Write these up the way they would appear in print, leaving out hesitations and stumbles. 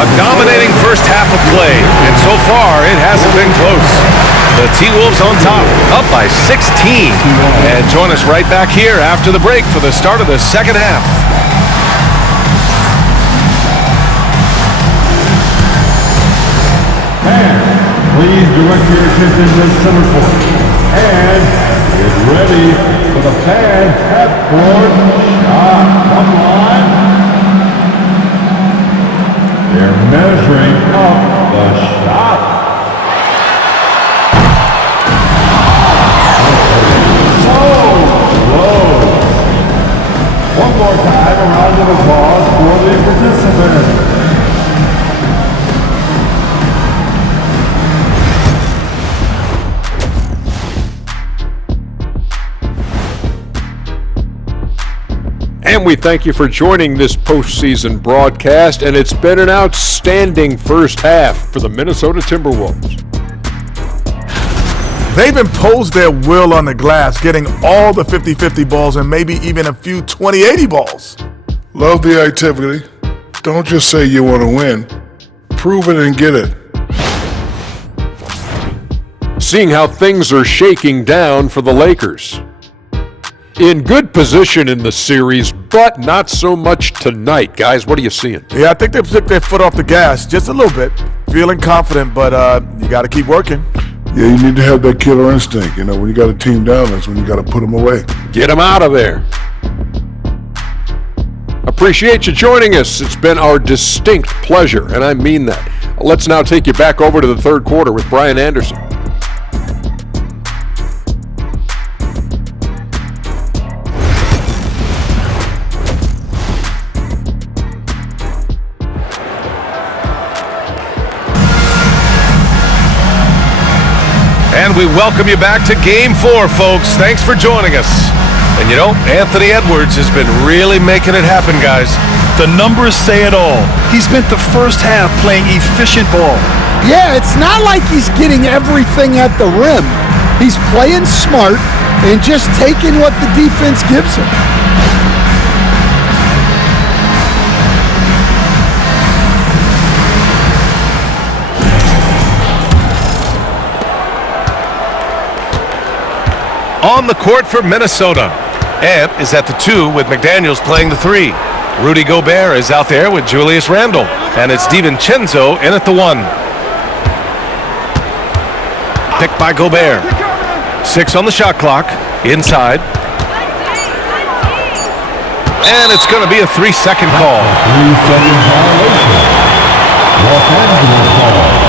A dominating first half of play, and so far it hasn't been close. The T-Wolves on top, up by 16. And join us right back here after the break for the start of the second half. And please direct your attention to center court. And get ready for the fan half-court shot. Come on. They're measuring up the shot. So close. One more time, a round of applause for the participants. And we thank you for joining this postseason broadcast, and it's been an outstanding first half for the Minnesota Timberwolves. They've imposed their will on the glass, getting all the 50-50 balls and maybe even a few 20-80 balls. Love the activity. Don't just say you want to win. Prove it and get it. Seeing how things are shaking down for the Lakers. In good position in the series, but not so much tonight. Guys, what are you seeing? Yeah, I think they took their foot off the gas just a little bit. Feeling confident, but you got to keep working. Yeah, you need to have that killer instinct. You know, when you got a team down, that's when you got to put them away. Get them out of there. Appreciate you joining us. It's been our distinct pleasure, and I mean that. Let's now take you back over to the third quarter with Brian Anderson. And we welcome you back to Game 4, folks. Thanks for joining us. And you know, Anthony Edwards has been really making it happen, guys. The numbers say it all. He spent the first half playing efficient ball. Yeah, it's not like he's getting everything at the rim. He's playing smart and just taking what the defense gives him. On the court for Minnesota. Ant is at the 2 with McDaniels playing the 3. Rudy Gobert is out there with Julius Randle. And it's DiVincenzo in at the 1. Picked by Gobert. 6 on the shot clock. Inside. And it's going to be a 3-second call. 3-second violation. Los Angeles ball.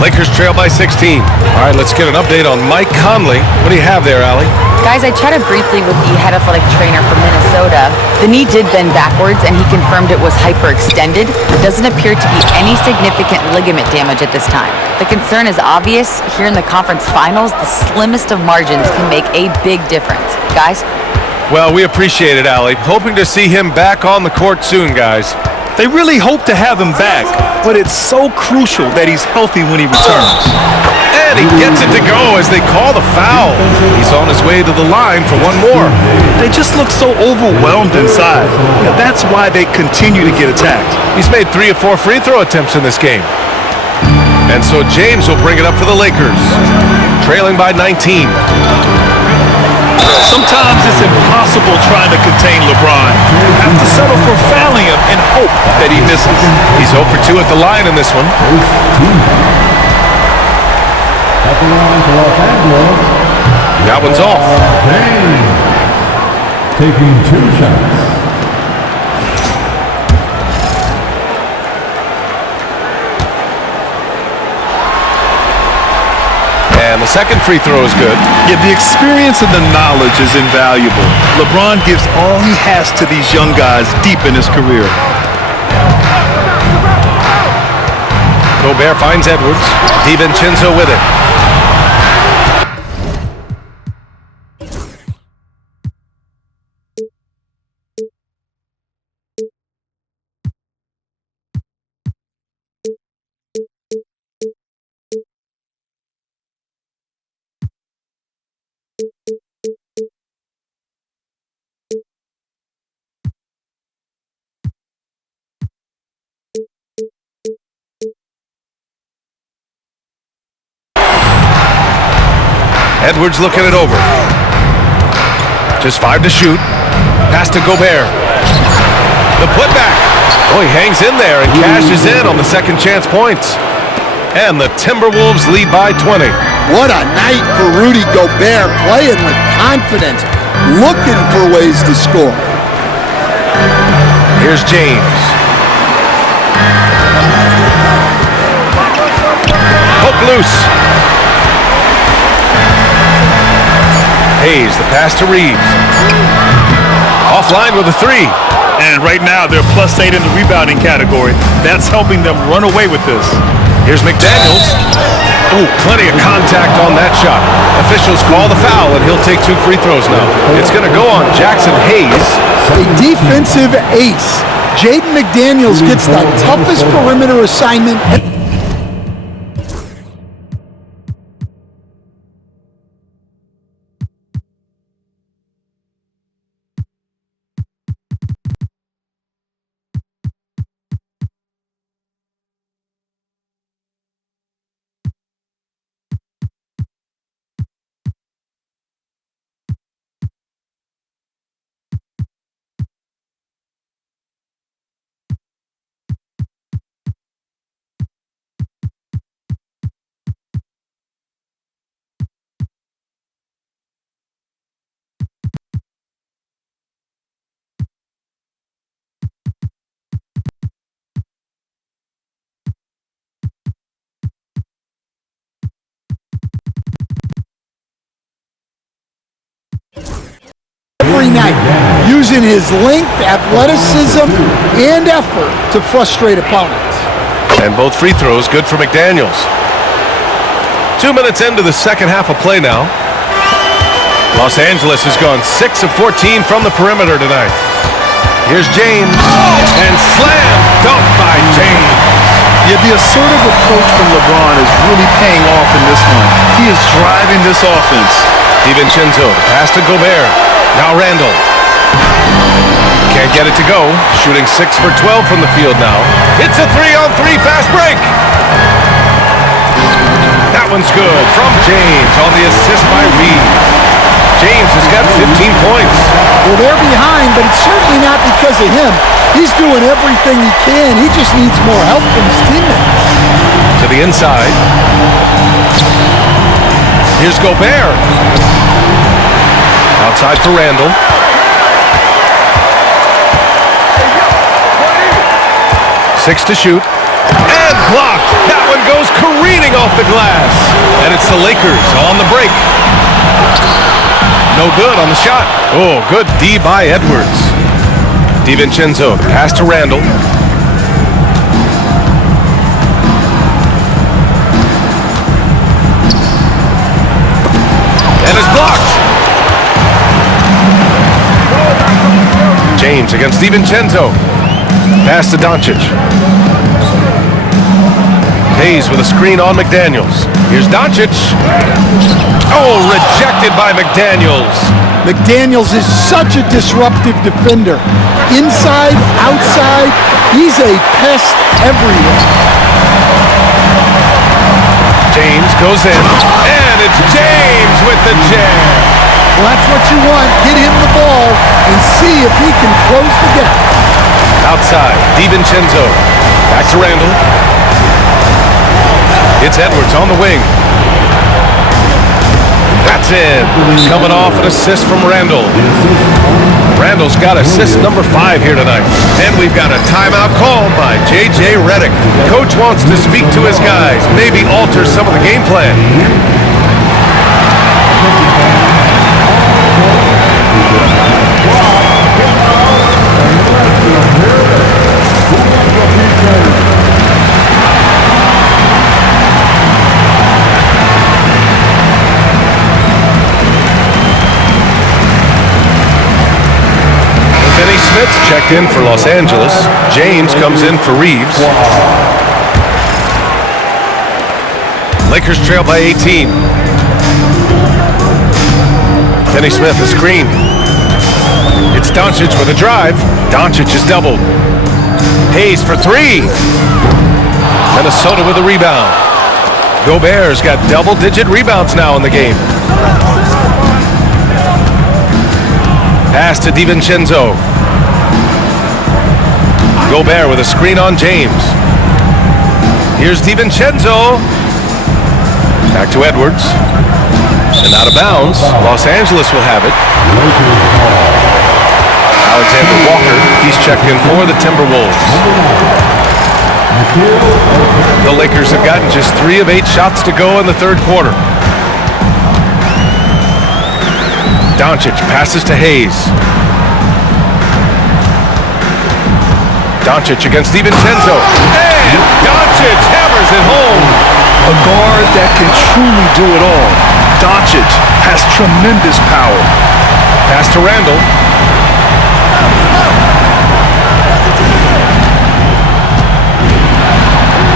Lakers trail by 16. All right, let's get an update on Mike Conley. What do you have there, Allie? Guys, I chatted briefly with the head athletic trainer for Minnesota. The knee did bend backwards, and he confirmed it was hyperextended. There doesn't appear to be any significant ligament damage at this time. The concern is obvious. Here in the conference finals, the slimmest of margins can make a big difference. Guys? Well, we appreciate it, Allie. Hoping to see him back on the court soon, guys. They really hope to have him back, but it's so crucial that he's healthy when he returns. And he gets it to go as they call the foul. He's on his way to the line for one more. They just look so overwhelmed inside. And that's why they continue to get attacked. He's made 3 of 4 free throw attempts in this game. And so James will bring it up for the Lakers, trailing by 19. Sometimes it's impossible trying to contain LeBron. Have to settle for fouling him and hope that he misses. He's 0 for 2 at the line in this one. At the line for Los Angeles. That one's off. James taking 2 shots. And the second free throw is good. Yeah, the experience and the knowledge is invaluable. LeBron gives all he has to these young guys deep in his career. Gobert finds Edwards. DiVincenzo with it. Edwards looking it over. Just 5 to shoot. Pass to Gobert. The putback. Oh, he hangs in there and cashes in on the second chance points. And the Timberwolves lead by 20. What a night for Rudy Gobert, playing with confidence, looking for ways to score. Here's James. Poke loose. Hayes, the pass to Reeves. Offline with a 3. And right now, they're +8 in the rebounding category. That's helping them run away with this. Here's McDaniels. Oh, plenty of contact on that shot. Officials call the foul, and he'll take 2 free throws now. It's going to go on Jackson Hayes. A defensive ace. Jaden McDaniels gets the toughest perimeter assignment. Every night, using his length, athleticism, and effort to frustrate opponents. And both free throws good for McDaniels. 2 minutes into the second half of play now. Los Angeles has gone 6 of 14 from the perimeter tonight. Here's James. And slam dunk by James. Yeah, the assertive approach from LeBron is really paying off in this one. He is driving this offense. DiVincenzo, pass to Gobert. Now Randall. Can't get it to go. Shooting 6 for 12 from the field now. It's a 3-on-3 fast break. That one's good from James on the assist by Reeves. James has got 15 points. Well, they're behind, but it's certainly not because of him. He's doing everything he can. He just needs more help from his teammates. To the inside. Here's Gobert. Outside for Randall. Six to shoot. And blocked. That one goes careening off the glass. And it's the Lakers on the break. No good on the shot. Oh, good D by Edwards. DiVincenzo, the pass to Randall. And it's blocked. James against DiVincenzo. Pass to Doncic. Hayes with a screen on McDaniels. Here's Doncic. Oh, rejected by McDaniels. McDaniels is such a disruptive defender. Inside, outside, he's a pest everywhere. James goes in, and it's James with the jam. Well, that's what you want. Get him the ball and see if he can close the gap. Outside, DiVincenzo. Back to Randall. It's Edwards on the wing. That's it. Coming off an assist from Randall. Randall's got assist number 5 here tonight. And we've got a timeout called by J.J. Redick. Coach wants to speak to his guys, maybe alter some of the game plan. Smith checked in for Los Angeles. James comes in for Reeves. Lakers trail by 18. Finney Smith, a screen. It's Doncic with a drive. Doncic is doubled. Hayes for 3. Minnesota with a rebound. Gobert's got double-digit rebounds now in the game. Pass to DiVincenzo. Gobert with a screen on James. Here's DiVincenzo. Back to Edwards. And out of bounds. Los Angeles will have it. Alexander Walker, he's checked in for the Timberwolves. The Lakers have gotten just 3 of 8 shots to go in the third quarter. Doncic passes to Hayes. Doncic against DiVincenzo. And Doncic hammers it home. A guard that can truly do it all. Doncic has tremendous power. Pass to Randall.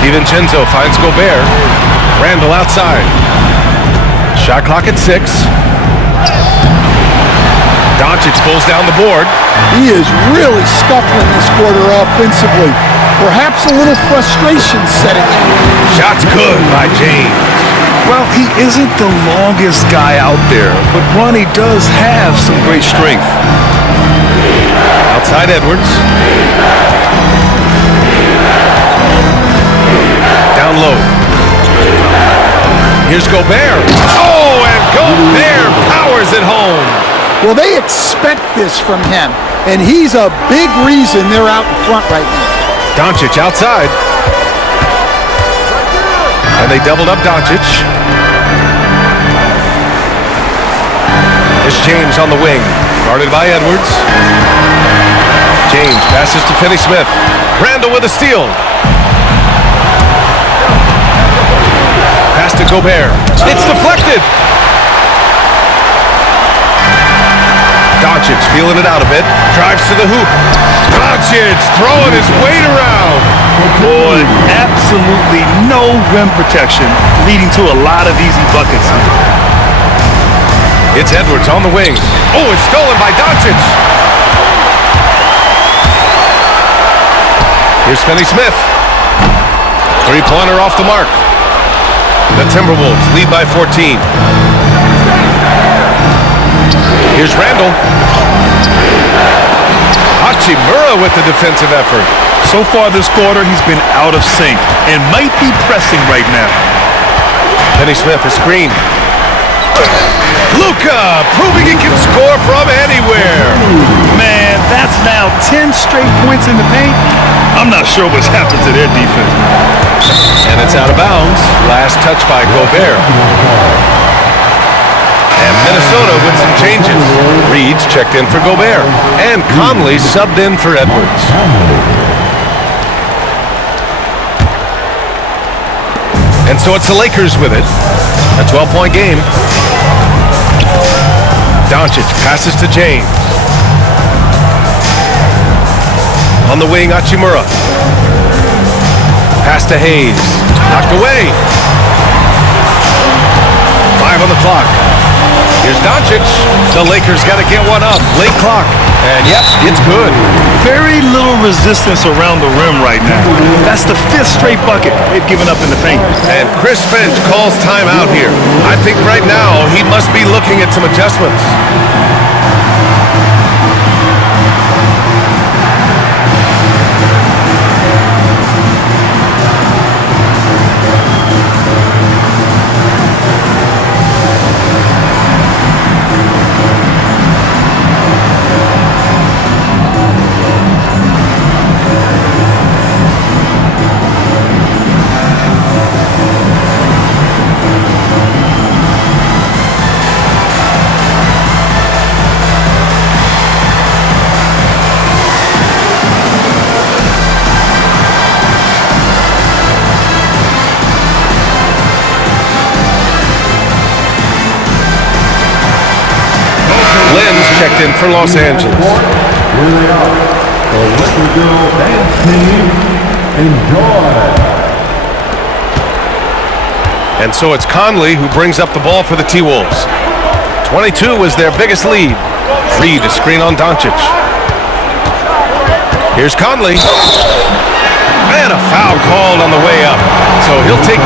DiVincenzo finds Gobert. Randall outside. Shot clock at 6. Doncic pulls down the board. He is really scuffling this quarter offensively. Perhaps a little frustration setting in. Shot's good by James. Well, he isn't the longest guy out there, but Bronny does have some great strength. Outside Edwards. Down low. Here's Gobert. Oh, and Gobert powers it home. Well, they expect this from him, and he's a big reason they're out in front right now. Doncic outside. And they doubled up Doncic. There's James on the wing, guarded by Edwards. James passes to Finney-Smith. Randall with a steal. Pass to Gobert. It's deflected. Doncic feeling it out a bit. Drives to the hoop. Doncic throwing his weight around. Boy, absolutely no rim protection, leading to a lot of easy buckets. It's Edwards on the wing. Oh, it's stolen by Doncic. Here's Finney-Smith. Three-pointer off the mark. The Timberwolves lead by 14. Here's Randall. Hachimura with the defensive effort. So far this quarter, he's been out of sync and might be pressing right now. Finney-Smith, a screen. Luka proving he can score from anywhere. Man, that's now 10 straight points in the paint. I'm not sure what's happened to their defense. And it's out of bounds. Last touch by Gobert. And Minnesota with some changes. Reed's checked in for Gobert. And Conley subbed in for Edwards. And so it's the Lakers with it. A 12-point game. Doncic passes to James. On the wing, Hachimura. Pass to Hayes. Knocked away. 5 on the clock. Here's Doncic. The Lakers got to get one up. Late clock. And yep, it's good. Very little resistance around the rim right now. That's the 5th straight bucket they've given up in the paint. And Chris Finch calls timeout here. I think right now he must be looking at some adjustments. Checked in for Los Angeles. Here they are, the Lakers dance team. Enjoy. And so it's Conley who brings up the ball for the T-Wolves. 22 was their biggest lead. Reed, a screen on Doncic. Here's Conley. And a foul called on the way up. So he'll take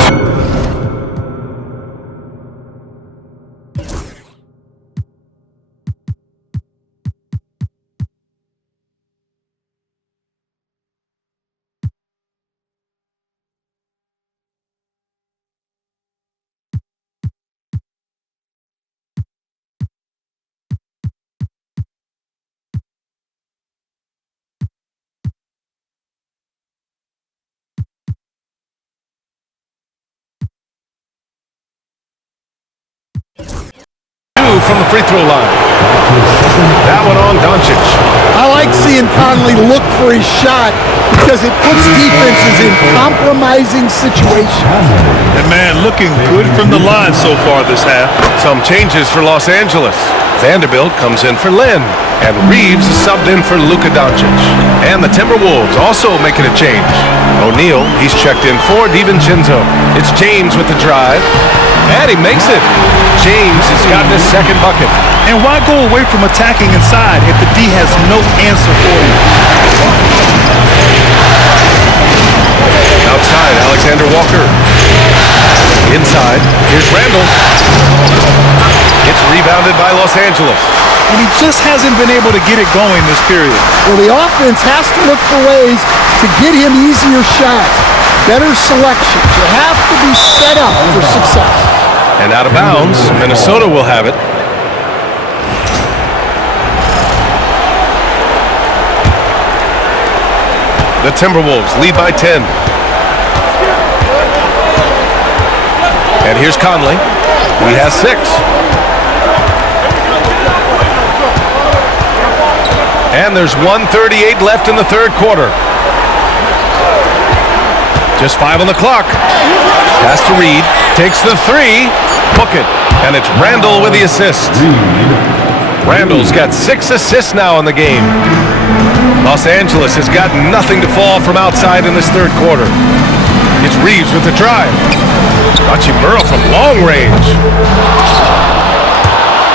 from the free throw line. That one on Doncic. I like seeing Conley look for his shot because it puts defenses in compromising situations. And man, looking good from the line so far this half. Some changes for Los Angeles. Vanderbilt comes in for Lynn, and Reeves is subbed in for Luka Doncic. And the Timberwolves also making a change. O'Neal, he's checked in for DiVincenzo. It's James with the drive, and he makes it. James has gotten his second bucket. And why go away from attacking inside if the D has no answer for you? Outside, Alexander Walker. Inside, here's Randall. It's rebounded by Los Angeles. And he just hasn't been able to get it going this period. Well, the offense has to look for ways to get him easier shots, better selections. You have to be set up for success. And out of bounds, Minnesota will have it. The Timberwolves lead by 10. And here's Conley. He has 6. And there's 1:38 left in the third quarter. Just 5 on the clock. Pass to Reed. Takes the 3. Book it. And it's Randall with the assist. Randall's got 6 assists now in the game. Los Angeles has got nothing to fall from outside in this third quarter. It's Reeves with the drive. Hachimura from long range.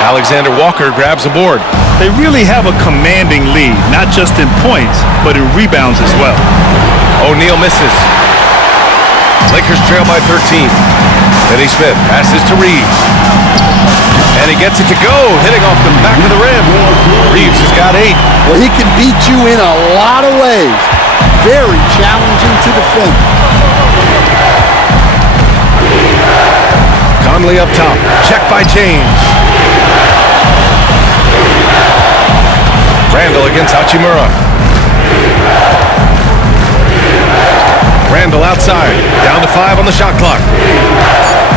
Alexander Walker grabs the board. They really have a commanding lead, not just in points, but in rebounds as well. O'Neal misses. Lakers trail by 13. Finney Smith passes to Reeves. And he gets it to go, hitting off the back of the rim. Reeves has got 8. Well, he can beat you in a lot of ways. Very challenging to defend. Conley up top. Check by James. Randall against Hachimura. Randall outside. Down to 5 on the shot clock.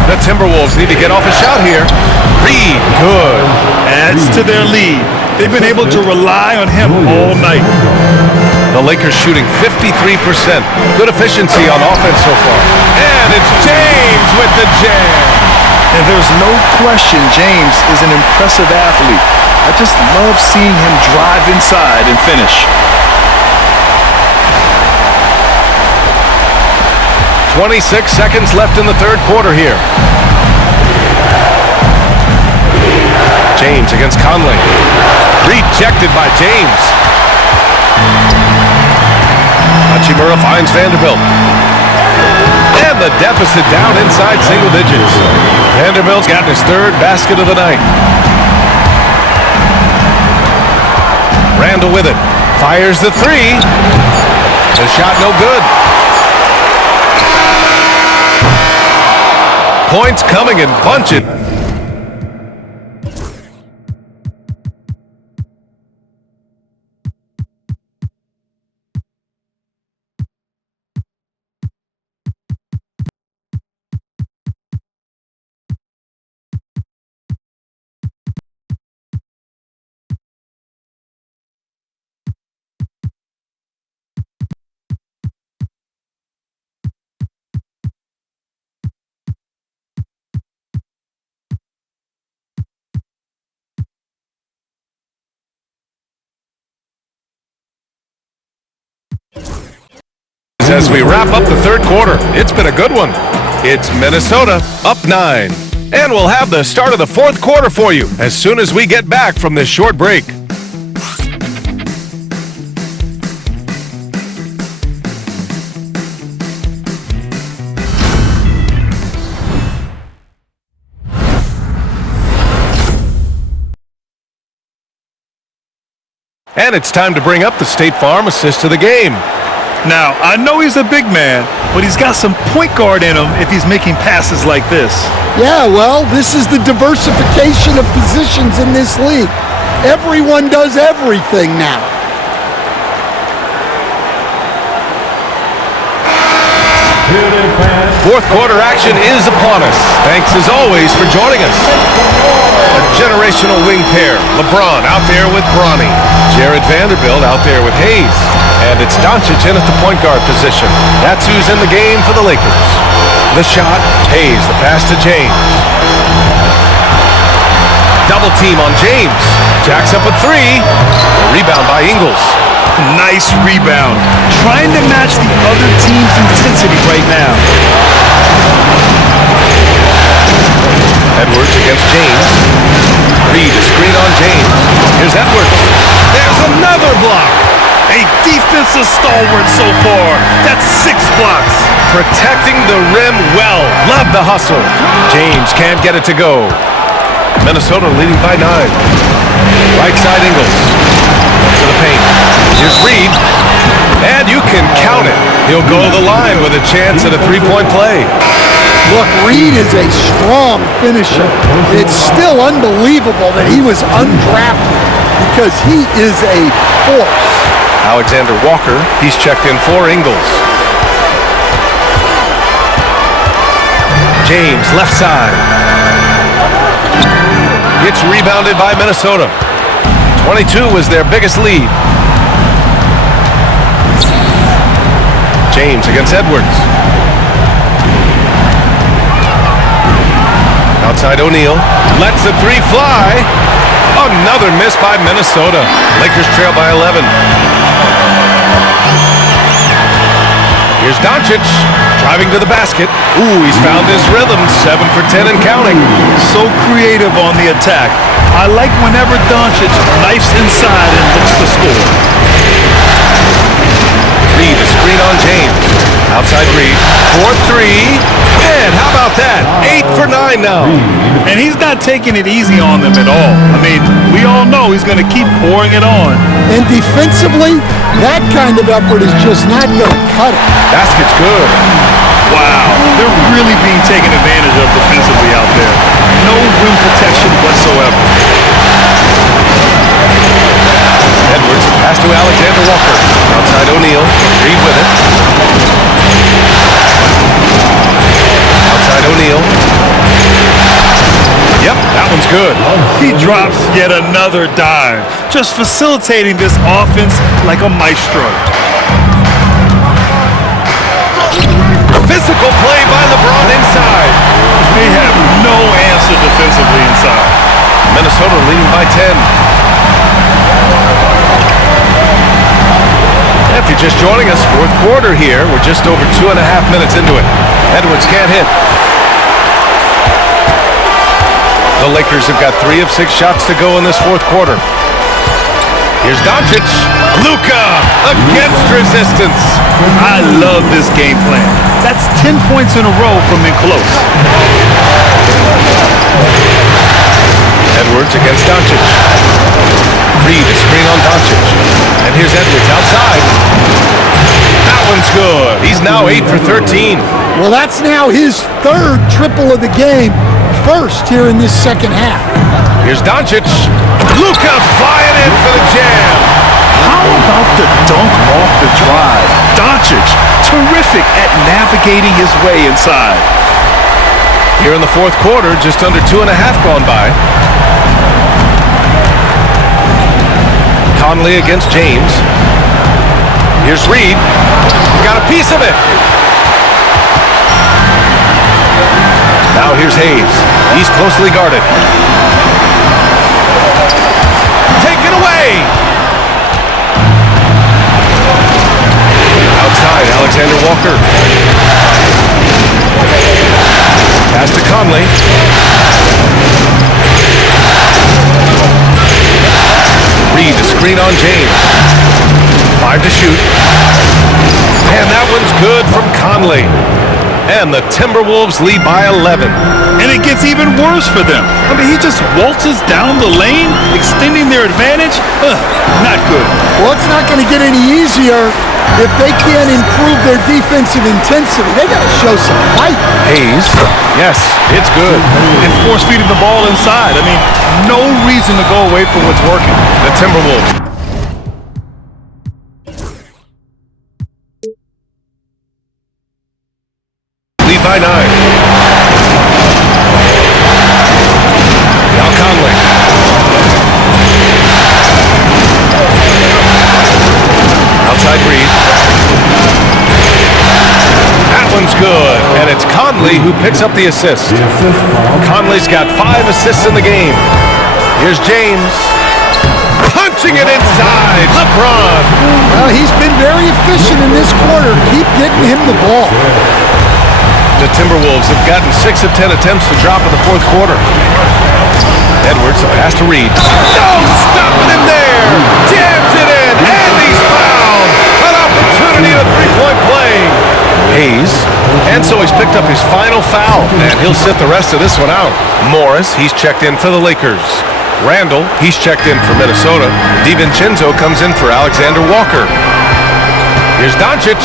The Timberwolves need to get off a shot here. Reed, good. Adds to their lead. They've been able to rely on him all night. The Lakers shooting 53%. Good efficiency on offense so far. And it's James with the jam. And there's no question James is an impressive athlete. I just love seeing him drive inside and finish. 26 seconds left in the third quarter here. James against Conley. Rejected by James. Hachimura finds Vanderbilt. And the deficit down inside single digits. Vanderbilt's gotten his third basket of the night. Randall with it. Fires the 3. The shot no good. Points coming in bunches. As we wrap up the third quarter, it's been a good one. It's Minnesota up 9. And we'll have the start of the fourth quarter for you as soon as we get back from this short break. And it's time to bring up the State Farm assist of the game. Now, I know he's a big man, but he's got some point guard in him if he's making passes like this. Yeah, well, this is the diversification of positions in this league. Everyone does everything now. Here they pass Fourth quarter action is upon us. Thanks as always for joining us. A generational wing pair. LeBron out there with Bronny. Jared Vanderbilt out there with Hayes. And it's Doncic in at the point guard position. That's who's in the game for the Lakers. The shot, Hayes. The pass to James. Double team on James. Jacks up a three. A rebound by Ingles. Nice rebound. Trying to match the other team's intensity right now. Edwards against James. Reed, a screen on James. Here's Edwards. There's another block. A defensive stalwart so far. That's 6 blocks. Protecting the rim well. Love the hustle. James can't get it to go. Minnesota leading by 9. Right side Ingles. To the paint. Here's Reed. And you can count it. He'll go to the line with a chance at a three-point play. Look, Reed is a strong finisher. It's still unbelievable that he was undrafted because he is a force. Alexander Walker, he's checked in for Ingles. James, left side. Gets rebounded by Minnesota. 22 was their biggest lead. James against Edwards. Outside O'Neal. Lets the three fly. Another miss by Minnesota. Lakers trail by 11. Here's Doncic. Driving to the basket. Ooh, he's found his rhythm. 7 for 10 and counting. So creative on the attack. I like whenever Doncic knifes inside and looks to score. Reed, a screen on James. Outside Reed. 4-3. Man, how about that? 8 for 9 now. And he's not taking it easy on them at all. I mean, we all know he's going to keep pouring it on. And defensively, that kind of effort is just not going to cut it. Basket's good. Wow, they're really being taken advantage of defensively out there. No rim protection whatsoever. Edwards, pass to Alexander Walker. Outside O'Neal. Reed with it. Outside O'Neal. Yep, that one's good. He drops yet another dime, just facilitating this offense like a maestro. Physical play by LeBron inside. They have no answer defensively inside. Minnesota leading by 10. If you're just joining us, fourth quarter here. We're just over 2.5 minutes into it. Edwards can't hit. The Lakers have got 3 of 6 shots to go in this fourth quarter. Here's Doncic. Luka against resistance. I love this game plan. That's 10 points in a row from in close. Edwards against Doncic. Reed, a screen on Doncic. And here's Edwards outside. That one's good. He's now 8 for 13. Well, that's now his 3rd triple of the game. First here in this second half. Here's Doncic. Luka flying in for the jam. How about the dunk off the drive? Doncic, terrific at navigating his way inside. Here in the fourth quarter, just under 2.5 gone by. Conley against James. Here's Reed. Got a piece of it. Now here's Hayes. He's closely guarded. Taken away. Outside, Alexander Walker. Pass to Conley. Reed, a screen on James. 5 to shoot. And that one's good from Conley. And the Timberwolves lead by 11. And it gets even worse for them. I mean, he just waltzes down the lane, extending their advantage. Not good. Well, it's not going to get any easier if they can't improve their defensive intensity. They got to show some fight. Hayes. Yes, it's good. And force feeding the ball inside. I mean, no reason to go away from what's working. The Timberwolves. by 9. Now Conley. Outside Reed. That one's good, and it's Conley who picks up the assist. Conley's got 5 assists in the game. Here's James. Punching it inside. LeBron. Well, he's been very efficient in this quarter. Keep getting him the ball. The Timberwolves have gotten 6 of 10 attempts to drop in the fourth quarter. Edwards, a pass to Reed. No, stopping him there. Jams it in, and he's fouled. An opportunity to three-point play. Hayes, and so he's picked up his final foul, and he'll sit the rest of this one out. Morris, he's checked in for the Lakers. Randall, he's checked in for Minnesota. DiVincenzo comes in for Alexander Walker. Here's Doncic.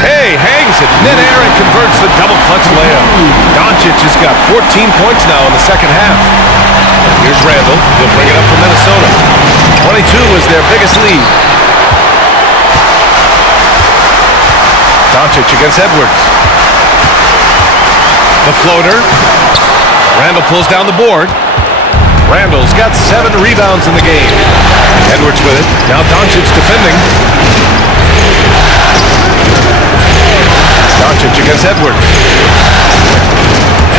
Hey, hangs it midair and converts the double clutch layup. Doncic has got 14 points now in the second half. Here's Randall. He'll bring it up for Minnesota. 22 is their biggest lead. Doncic against Edwards. The floater. Randall pulls down the board. Randall's got 7 rebounds in the game. Edwards with it. Now Doncic defending. Doncic against Edwards.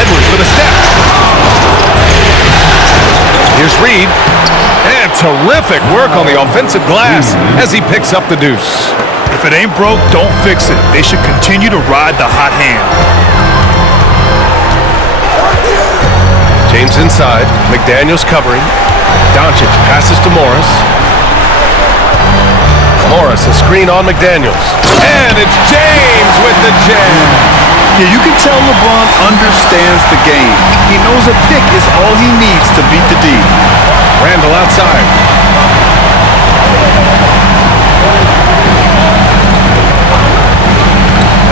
Edwards with a step. Here's Reed. And terrific work on the offensive glass as he picks up the deuce. If it ain't broke, don't fix it. They should continue to ride the hot hand. James inside. McDaniels covering. Doncic passes to Morris. Morris, a screen on McDaniels. And it's James with the jam. Yeah, you can tell LeBron understands the game. He knows a pick is all he needs to beat the D. Randall outside.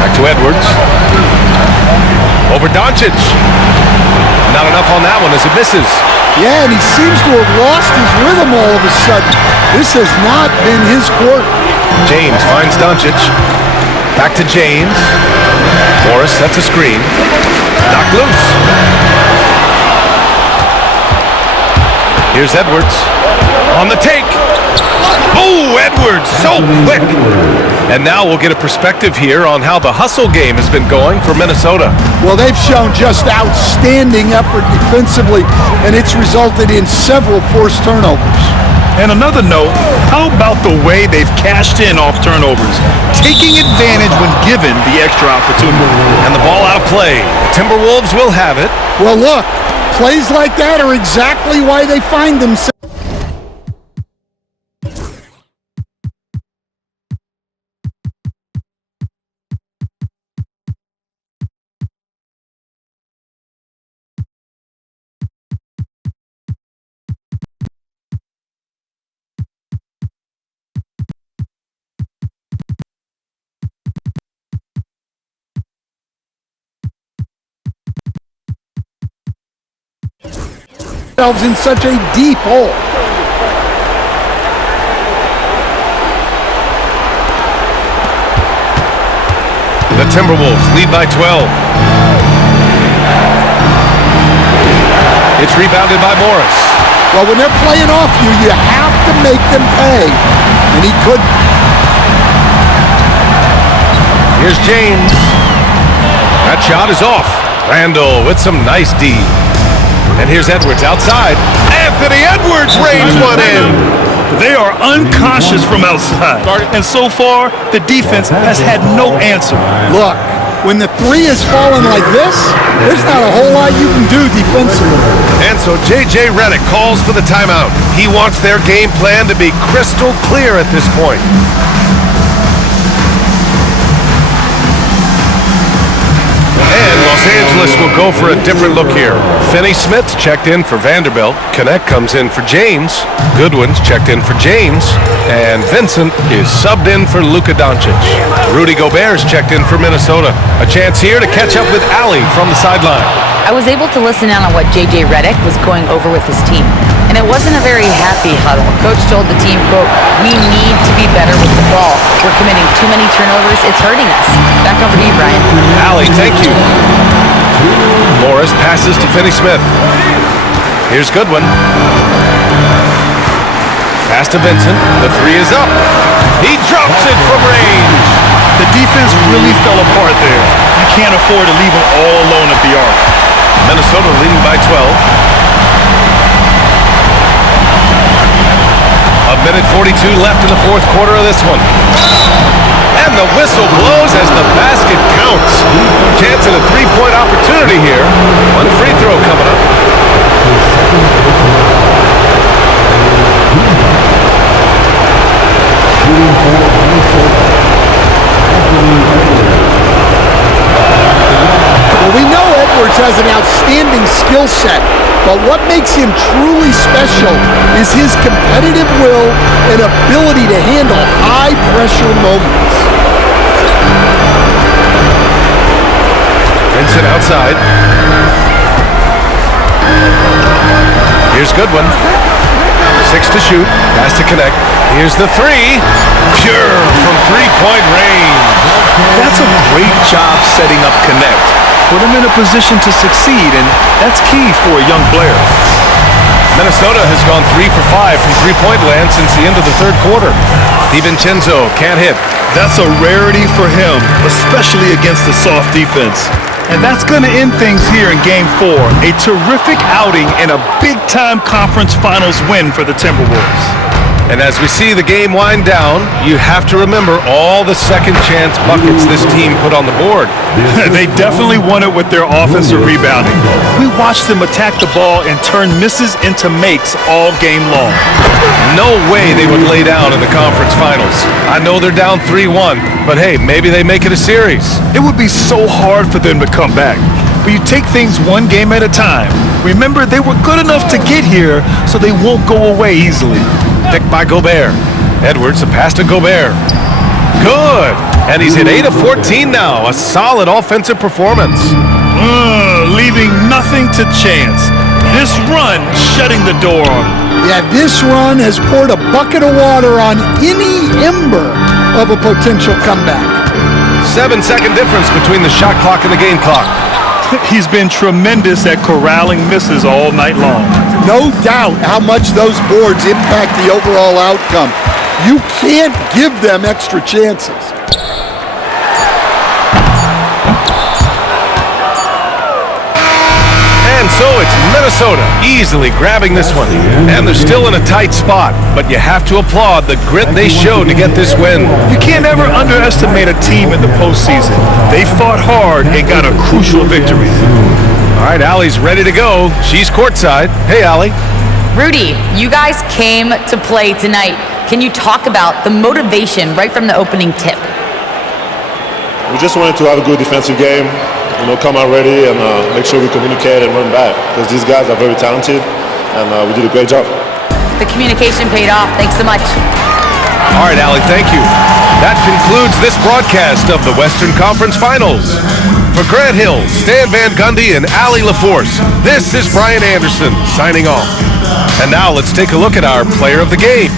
Back to Edwards. Over Doncic. Not enough on that one as it misses. Yeah, and he seems to have lost his rhythm all of a sudden. This has not been his quarter. James finds Doncic. Back to James. Morris sets a screen. Knocked loose. Here's Edwards. On the take. Oh, Edwards, so quick. And now we'll get a perspective here on how the hustle game has been going for Minnesota. Well, they've shown just outstanding effort defensively, and it's resulted in several forced turnovers. And another note, how about the way they've cashed in off turnovers, taking advantage when given the extra opportunity. And the ball out of play. The Timberwolves will have it. Well, look, plays like that are exactly why they find themselves. In such a deep hole. The Timberwolves lead by 12. It's rebounded by Morris. Well, when they're playing off you, you have to make them pay. And he couldn't. Here's James. That shot is off. Randall with some nice D. And here's Edwards outside. Anthony Edwards rains one in. They are unconscious from outside. And so far, the defense has had no answer. Look, when the three is falling like this, there's not a whole lot you can do defensively. And so J.J. Redick calls for the timeout. He wants their game plan to be crystal clear at this point. And Los Angeles will go for a different look here. Finney-Smith checked in for Vanderbilt. Connect comes in for James. Goodwin's checked in for James. And Vincent is subbed in for Luka Doncic. Rudy Gobert's checked in for Minnesota. A chance here to catch up with Allie from the sideline. I was able to listen in on what J.J. Redick was going over with his team, and it wasn't a very happy huddle. Coach told the team, quote, "We need to be better with the ball. We're committing too many turnovers. It's hurting us. Back over to you, Brian. Allie, thank you. Morris passes to Finney-Smith. Here's Goodwin. Pass to Vincent. The three is up. He drops it from range. The defense really fell apart there. You can't afford to leave them all alone at the arc. Minnesota leading by 12. A minute 42 left in the fourth quarter of this one. And the whistle blows as the basket counts. Chance at a three-point opportunity here. One free throw coming up. Well, we know Edwards has an outstanding skill set, but what makes him truly special is his competitive will and ability to handle high-pressure moments. Vincent outside. Here's Goodwin. 6 to shoot. Pass to connect. Here's the three. Pure from three-point range. That's a great job setting up Connect. Put him in a position to succeed, and that's key for a young player. Minnesota has gone 3 for 5 from three-point land since the end of the third quarter. DiVincenzo can't hit. That's a rarity for him, especially against the soft defense. And that's going to end things here in Game 4. A terrific outing and a big-time conference finals win for the Timberwolves. And as we see the game wind down, you have to remember all the second-chance buckets this team put on the board. They definitely won it with their offensive rebounding. We watched them attack the ball and turn misses into makes all game long. No way they would lay down in the conference finals. I know they're down 3-1, but hey, maybe they make it a series. It would be so hard for them to come back. But you take things one game at a time. Remember, they were good enough to get here, so they won't go away easily. Picked by Gobert. Edwards, a pass to Gobert. Good! And he's hit 8 of 14 now. A solid offensive performance. Leaving nothing to chance. This run shutting the door on him. Yeah, this run has poured a bucket of water on any ember of a potential comeback. 7-second difference between the shot clock and the game clock. He's been tremendous at corralling misses all night long. No doubt how much those boards impact the overall outcome. You can't give them extra chances. And so it's Minnesota easily grabbing this one. And they're still in a tight spot, but you have to applaud the grit they showed to get this win. You can't ever underestimate a team in the postseason. They fought hard and got a crucial victory. All right, Allie's ready to go. She's courtside. Hey, Allie. Rudy, you guys came to play tonight. Can you talk about the motivation right from the opening tip? We just wanted to have a good defensive game, come out ready and make sure we communicate and run back because these guys are very talented and we did a great job. The communication paid off. Thanks so much. All right, Allie, thank you. That concludes this broadcast of the Western Conference Finals. For Grant Hill, Stan Van Gundy, and Allie LaForce, this is Brian Anderson signing off. And now let's take a look at our player of the game.